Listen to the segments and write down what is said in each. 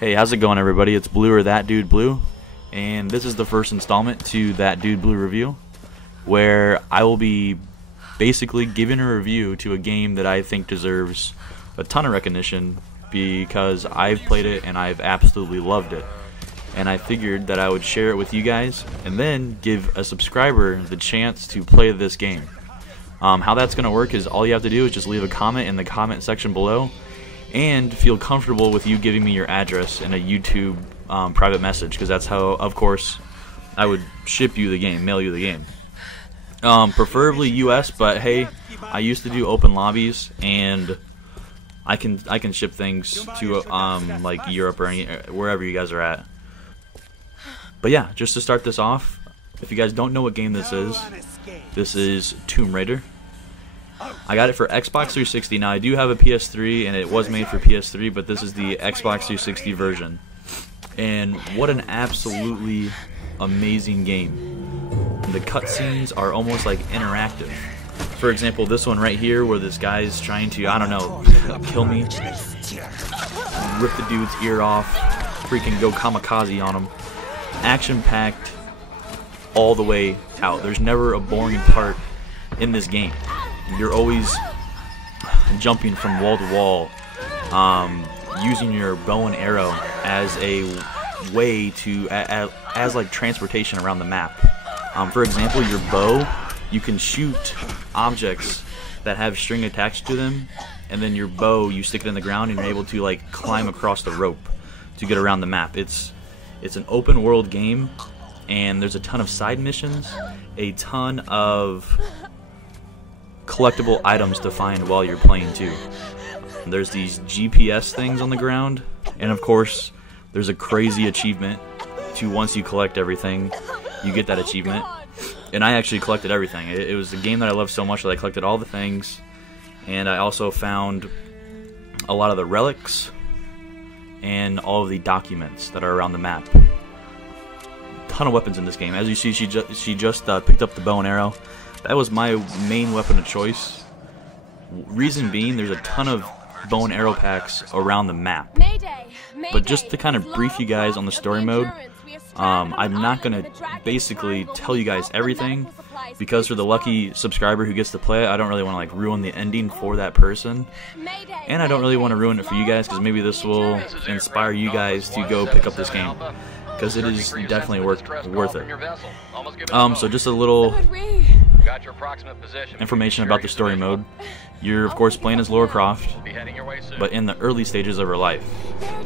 Hey, how's it going, everybody? It's Blue or That Dude Blue, and this is the first installment to That Dude Blue review, where I will be basically giving a review to a game that I think deserves a ton of recognition because I've played it and I've absolutely loved it. And I figured that I would share it with you guys and then give a subscriber the chance to play this game. How that's going to work is all you have to do is just leave a comment in the comment section below and feel comfortable with you giving me your address in a YouTube private message, because that's how, of course, I would ship you the game, mail you the game. Preferably US, but hey, I used to do open lobbies, and I can ship things to like Europe or wherever you guys are at. But yeah, just to start this off, if you guys don't know what game this is Tomb Raider. I got it for Xbox 360. Now I do have a PS3 and it was made for PS3, but this is the Xbox 360 version. And what an absolutely amazing game. The cutscenes are almost like interactive. For example, this one right here where this guy's trying to, I don't know, kill me, rip the dude's ear off, freaking go kamikaze on him. Action-packed all the way out. There's never a boring part in this game. You're always jumping from wall to wall, using your bow and arrow as a way to, as like transportation around the map. For example, your bow, you can shoot objects that have string attached to them, and then your bow, you stick it in the ground and you're able to like climb across the rope to get around the map. It's an open world game, and there's a ton of side missions, a ton of collectible items to find while you're playing too. And there's these GPS things on the ground, and of course there's a crazy achievement to once you collect everything, you get that achievement. And I actually collected everything. It was a game that I loved so much that I collected all the things, and I also found a lot of the relics and all of the documents that are around the map. Ton of weapons in this game. As you see, she just picked up the bow and arrow. That was my main weapon of choice. Reason being, there's a ton of bow and arrow packs around the map. But just to kind of brief you guys on the story mode, I'm not going to basically tell you guys everything, because for the lucky subscriber who gets to play it, I don't really want to like ruin the ending for that person. And I don't really want to ruin it for you guys, because maybe this will inspire you guys to go pick up this game, because it is definitely worth it. So just a little information about the story mode. You're of course playing as Lara Croft, but in the early stages of her life.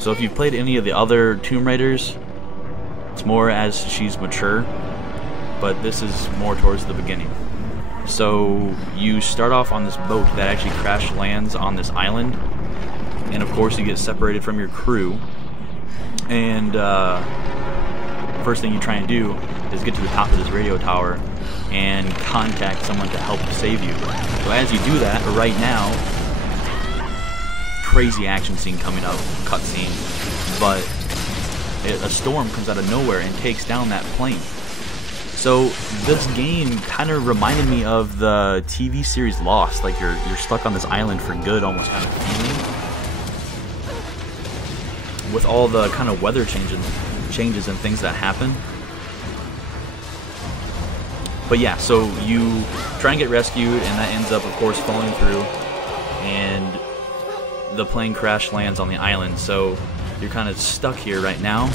So if you've played any of the other Tomb Raiders, it's more as she's mature, but this is more towards the beginning. So you start off on this boat that actually crash lands on this island, and of course you get separated from your crew, and first thing you try and do is get to the top of this radio tower and contact someone to help save you. So as you do that, right now, crazy action scene coming up, cutscene, but a storm comes out of nowhere and takes down that plane. So this game kind of reminded me of the TV series Lost, like you're stuck on this island for good, almost kind of feeling, with all the kind of weather changes and things that happen. But yeah, so you try and get rescued, and that ends up, of course, falling through, and the plane crash lands on the island, so you're kind of stuck here right now.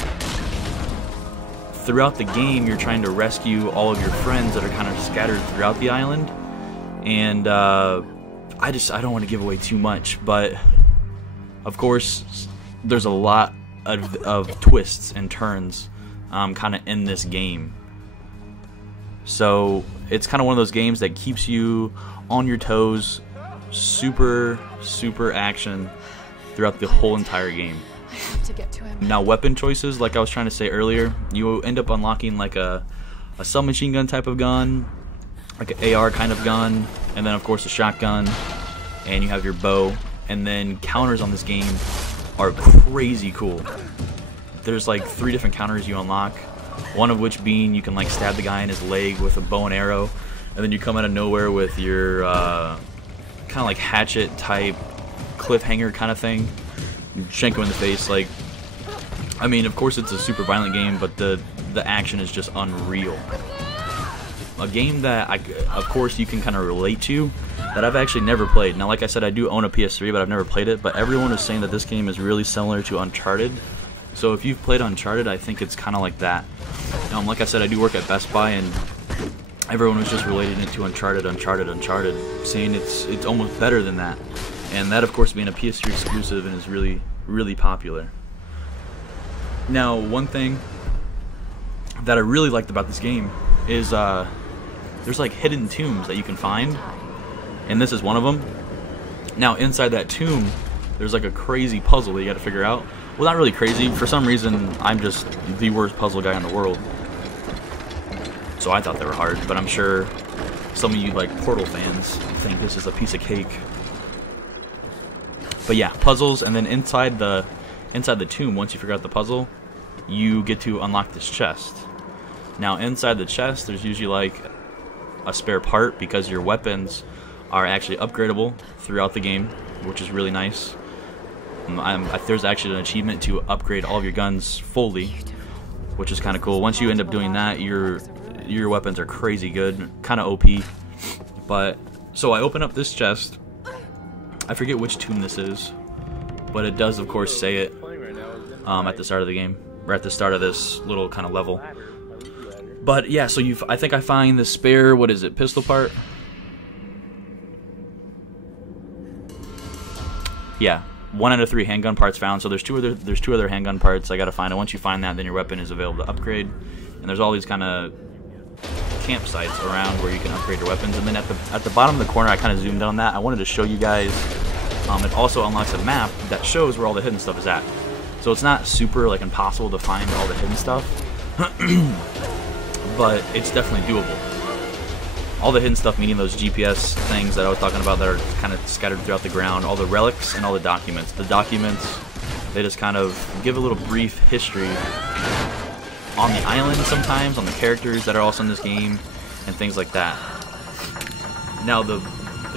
Throughout the game, you're trying to rescue all of your friends that are kind of scattered throughout the island, and I don't want to give away too much, but of course there's a lot of twists and turns kind of in this game. So it's kind of one of those games that keeps you on your toes, super action throughout the whole entire game. Now weapon choices, like I was trying to say earlier, you end up unlocking like a submachine gun type of gun, like an AR kind of gun, and then of course a shotgun, and you have your bow, and then counters on this game are crazy cool. There's like 3 different counters you unlock, one of which being you can like stab the guy in his leg with a bow and arrow, and then you come out of nowhere with your kind of like hatchet type cliffhanger kind of thing. You shank him in the face like I mean, of course it's a super violent game, but the action is just unreal. A game that, of course, you can kind of relate to, that I've actually never played. Now, like I said, I do own a PS3, but I've never played it. But everyone is saying that this game is really similar to Uncharted. So if you've played Uncharted, I think it's kind of like that. Like I said, I do work at Best Buy, and everyone was just relating it to Uncharted, saying it's almost better than that. And that, of course, being a PS3 exclusive and is really, really popular. Now, one thing that I really liked about this game is there's like hidden tombs that you can find, and this is one of them. Now, inside that tomb, there's like a crazy puzzle that you got to figure out. Well, not really crazy. For some reason, I'm just the worst puzzle guy in the world. So I thought they were hard, but I'm sure some of you like Portal fans think this is a piece of cake. But yeah, puzzles, and then inside the tomb, once you figure out the puzzle, you get to unlock this chest. Now, inside the chest, there's usually like a spare part, because your weapons are actually upgradable throughout the game, which is really nice. There's actually an achievement to upgrade all of your guns fully, which is kind of cool. Once you end up doing that, your weapons are crazy good, kind of OP. But so I open up this chest. I forget which tomb this is, but it does, of course, say it at the start of the game, or at the start of this little kind of level. But yeah, so I think I find the spare, what is it, pistol part? Yeah, 1 out of 3 handgun parts found. So there's two other handgun parts I gotta find, and once you find that, then your weapon is available to upgrade. And there's all these kind of campsites around where you can upgrade your weapons. And then at the bottom of the corner, I kind of zoomed in on that. I wanted to show you guys. It also unlocks a map that shows where all the hidden stuff is at. So it's not super like impossible to find all the hidden stuff, but it's definitely doable. All the hidden stuff, meaning those GPS things that I was talking about that are kind of scattered throughout the ground, all the relics, and all the documents. The documents, they just kind of give a little brief history on the island sometimes, on the characters that are also in this game, and things like that. Now, the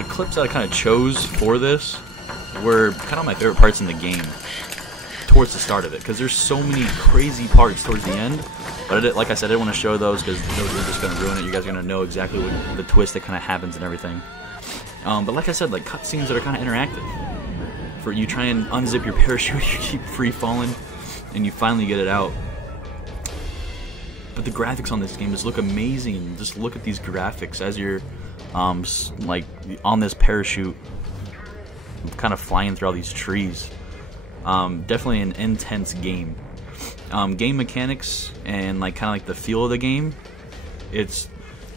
clips that I kind of chose for this were kind of my favorite parts in the game towards the start of it, because there's so many crazy parts towards the end. But like I said, I didn't want to show those because those are just going to ruin it. You guys are going to know exactly what the twist that kind of happens and everything. But like I said, like cutscenes that are kind of interactive. For you try and unzip your parachute, you keep free falling, and you finally get it out. But the graphics on this game just look amazing. Just look at these graphics as you're like on this parachute, kind of flying through all these trees. Definitely an intense game. Game mechanics and like kind of like the feel of the game, it's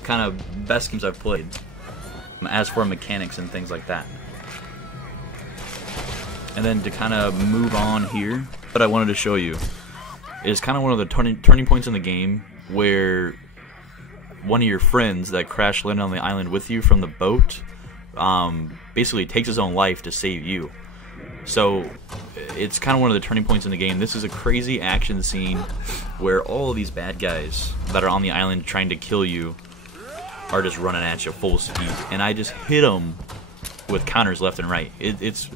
kind of best games I've played. As for mechanics and things like that. And then to kind of move on here, what I wanted to show you is kind of one of the turning points in the game where one of your friends that crash landed on the island with you from the boat basically takes his own life to save you. So it's kind of one of the turning points in the game. This is a crazy action scene where all of these bad guys that are on the island trying to kill you are just running at you full speed, and I just hit them with counters left and right. It's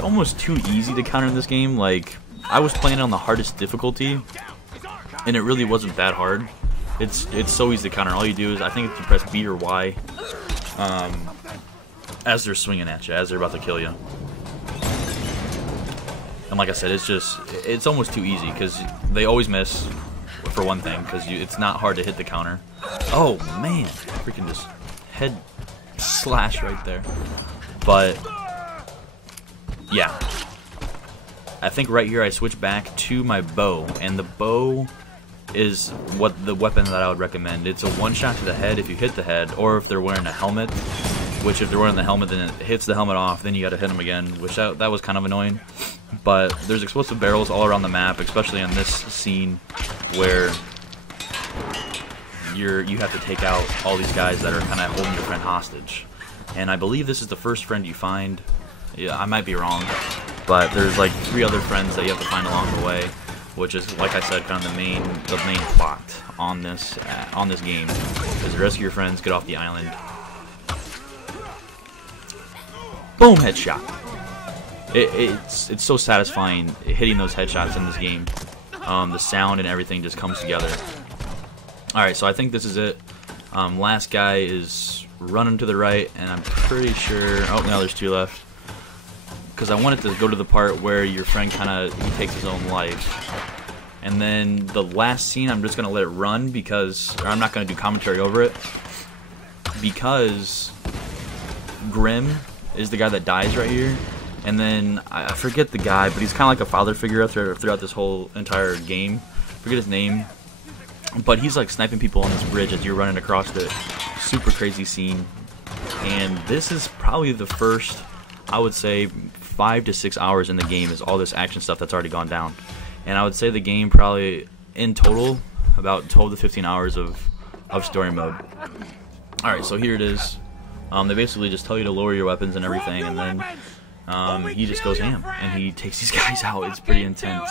almost too easy to counter in this game. Like, I was playing on the hardest difficulty, and it really wasn't that hard. It's so easy to counter. All you do is, I think if you press B or Y as they're swinging at you, as they're about to kill you. And like I said, it's almost too easy because they always miss, for one thing, because it's not hard to hit the counter. Oh man, freaking just head slash right there. But yeah, I think right here I switch back to my bow, and the bow is the weapon that I would recommend. It's a one-shot to the head if you hit the head, or if they're wearing a helmet. Which, if they're wearing the helmet, then it hits the helmet off, then you gotta hit them again, which that was kind of annoying. But there's explosive barrels all around the map, especially in this scene where you have to take out all these guys that are kind of holding your friend hostage. And I believe this is the first friend you find. Yeah, I might be wrong, but there's like 3 other friends that you have to find along the way, which is, like I said, kind of the main plot on this game. Is rescue your friends, get off the island. Boom, headshot. it's so satisfying hitting those headshots in this game. The sound and everything just comes together. Alright, so I think this is it. Last guy is running to the right, and I'm pretty sure... Oh, now there's 2 left. Because I wanted to go to the part where your friend he takes his own life. And then the last scene, I'm just going to let it run because... Or I'm not going to do commentary over it. Because Grim is the guy that dies right here. And then, I forget the guy, but he's kind of like a father figure throughout this whole entire game. Forget his name. But he's like sniping people on this bridge as you're running across the super crazy scene. And this is probably the first, I would say, 5 to 6 hours in the game is all this action stuff that's already gone down. And I would say the game probably, in total, about 12 to 15 hours of story mode. Alright, so here it is. They basically just tell you to lower your weapons and everything, and then he just goes ham, and he takes these guys out. It's pretty intense.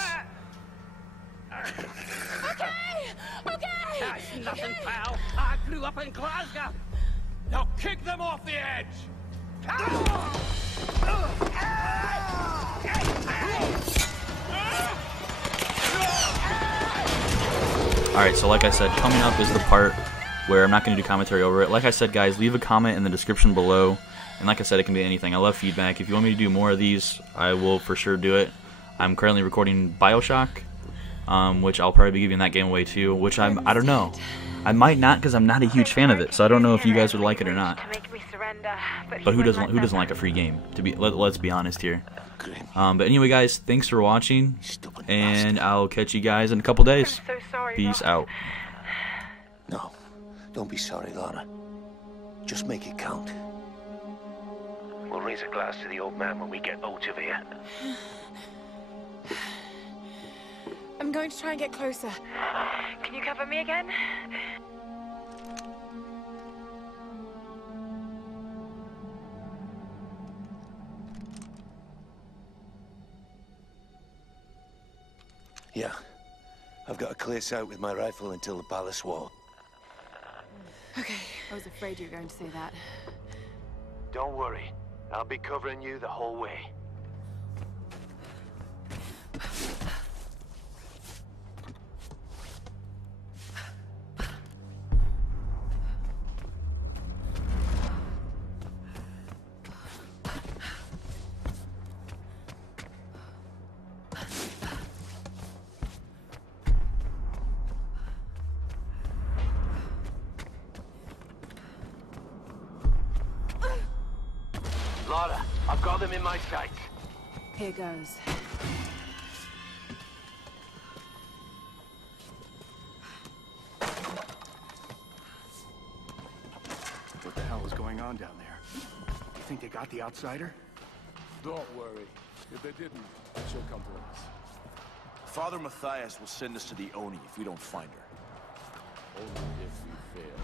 That's nothing, pal. I grew up in Glasgow. Now kick them off the edge. Alright, so like I said, coming up is the part where I'm not going to do commentary over it. Like I said, guys, leave a comment in the description below. And like I said, it can be anything. I love feedback. If you want me to do more of these, I will for sure do it. I'm currently recording BioShock, which I'll probably be giving that game away too, which I don't know. I might not because I'm not a huge fan of it, so I don't know if you guys would like it or not. But who doesn't like a free game? Let's be honest here. But anyway, guys, thanks for watching, and I'll catch you guys in a couple days. Peace out. No, don't be sorry, Lara. Just make it count. We'll raise a glass to the old man when we get out of here. I'm going to try and get closer. Can you cover me again? Yeah. I've got a clear sight with my rifle until the palace wall. Okay, I was afraid you were going to say that. Don't worry. I'll be covering you the whole way. Lara, I've got them in my sights. Here goes. What the hell is going on down there? You think they got the outsider? Don't worry. If they didn't, she'll come to us. Father Matthias will send us to the Oni if we don't find her. Only if we fail.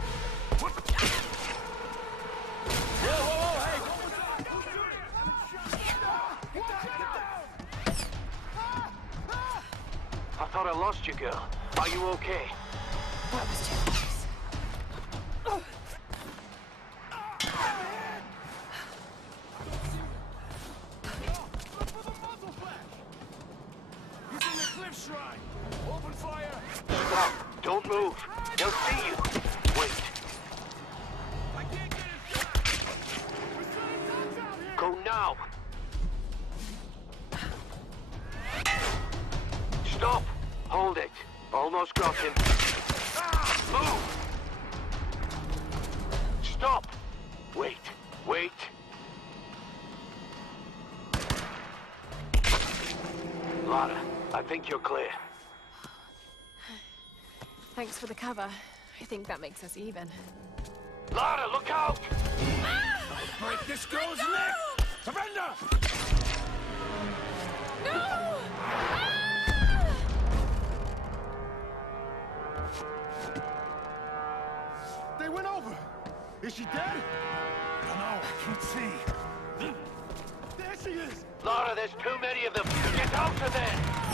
Whoa, whoa, whoa, hey! I thought I lost you, girl. Are you okay? That was too close. He's in the cliff shrine! Open fire! Stop! Don't move! They'll see you! Wait! I can't get a shot! We're sending dogs out here! Go now! Stop! Hold it! Almost got him. Move! Stop! Wait! Wait! Lara, I think you're clear. Thanks for the cover. I think that makes us even. Lara, look out! Break this girl's neck! Surrender! No! They went over! Is she dead? I don't know. I can't see. There she is! Lara, there's too many of them! Get out of there!